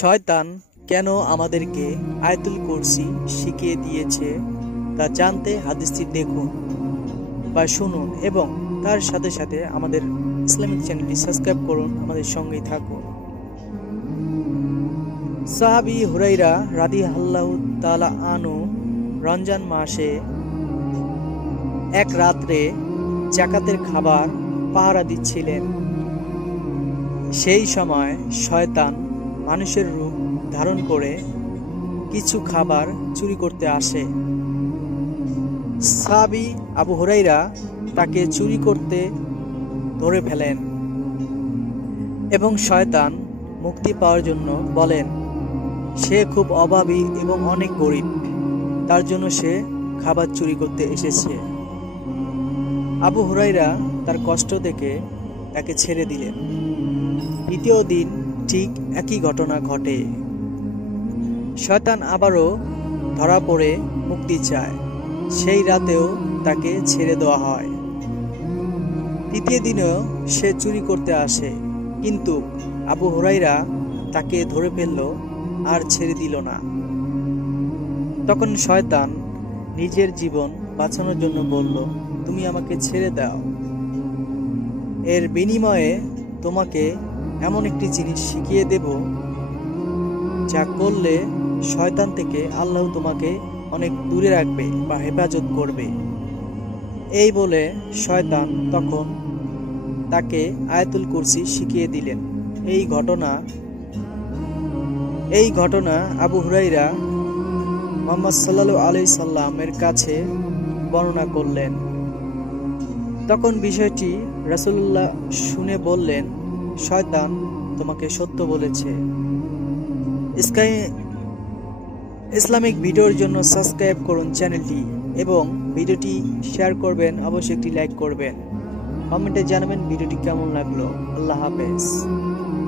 শয়তান কেন আমাদেরকে আয়াতুল কুরসি শিখিয়ে দিয়েছে তা জানতে হাদিসটি দেখুন বা শুনুন এবং তার সাথে সাথে আমাদের ইসলামিক চ্যানেলটি সাবস্ক্রাইব করুন, আমাদের সঙ্গেই থাকুন। সাহাবী হুরাইরা রাদিয়াল্লাহু তাআলা আনহু রমজান মাসে এক রাত্রে জাকাতের খাবার পাহারা দিচ্ছিলেন। সেই সময় শয়তান মানুষের রূপ ধারণ করে কিছু খাবার চুরি করতে আসে। সাহাবী আবু হুরাইরা তাকে চুরি করতে ধরে ফেলেন এবং শয়তান মুক্তি পাওয়ার জন্য বলেন সে খুব অভাবী এবং অনেক গরিব, তার জন্য সে খাবার চুরি করতে এসেছে। আবু হুরাইরা তার কষ্ট দেখে তাকে ছেড়ে দিলেন। দ্বিতীয় দিন ঠিক একই ঘটনা ঘটে। শয়তান আবারও ধরা পড়ে মুক্তি চায়। সেই রাতেও তাকে ছেড়ে দেওয়া হয়। তৃতীয় দিনেও সে চুরি করতে আসে, কিন্তু আবু হুরাইরা তাকে ধরে ফেলল আর ছেড়ে দিল না। তখন শয়তান নিজের জীবন বাঁচানোর জন্য বলল, তুমি আমাকে ছেড়ে দাও, এর বিনিময়ে তোমাকে এমন একটি জিনিস শিখিয়ে দেব যা করলে শয়তান থেকে আল্লাহ তোমাকে অনেক দূরে রাখবে বা হেফাজত করবে। এই বলে শয়তান তখন তাকে আয়াতুল কুরসি শিখিয়ে দিলেন। এই ঘটনা আবু হুরাইরা মুহাম্মদ সাল্লাল্লাহু আলাইহি সাল্লামের কাছে বর্ণনা করলেন। তখন বিষয়টি রাসূলুল্লাহ শুনে বললেন, শয়তান তোমাকে সত্য বলেছে। ইসলামিক ভিডিওর জন্য সাবস্ক্রাইব করুন চ্যানেলটি এবং ভিডিওটি শেয়ার করবেন, অবশ্যই একটি লাইক করবেন, কমেন্টে জানাবেন ভিডিওটি কেমন লাগলো। আল্লাহ হাফেজ।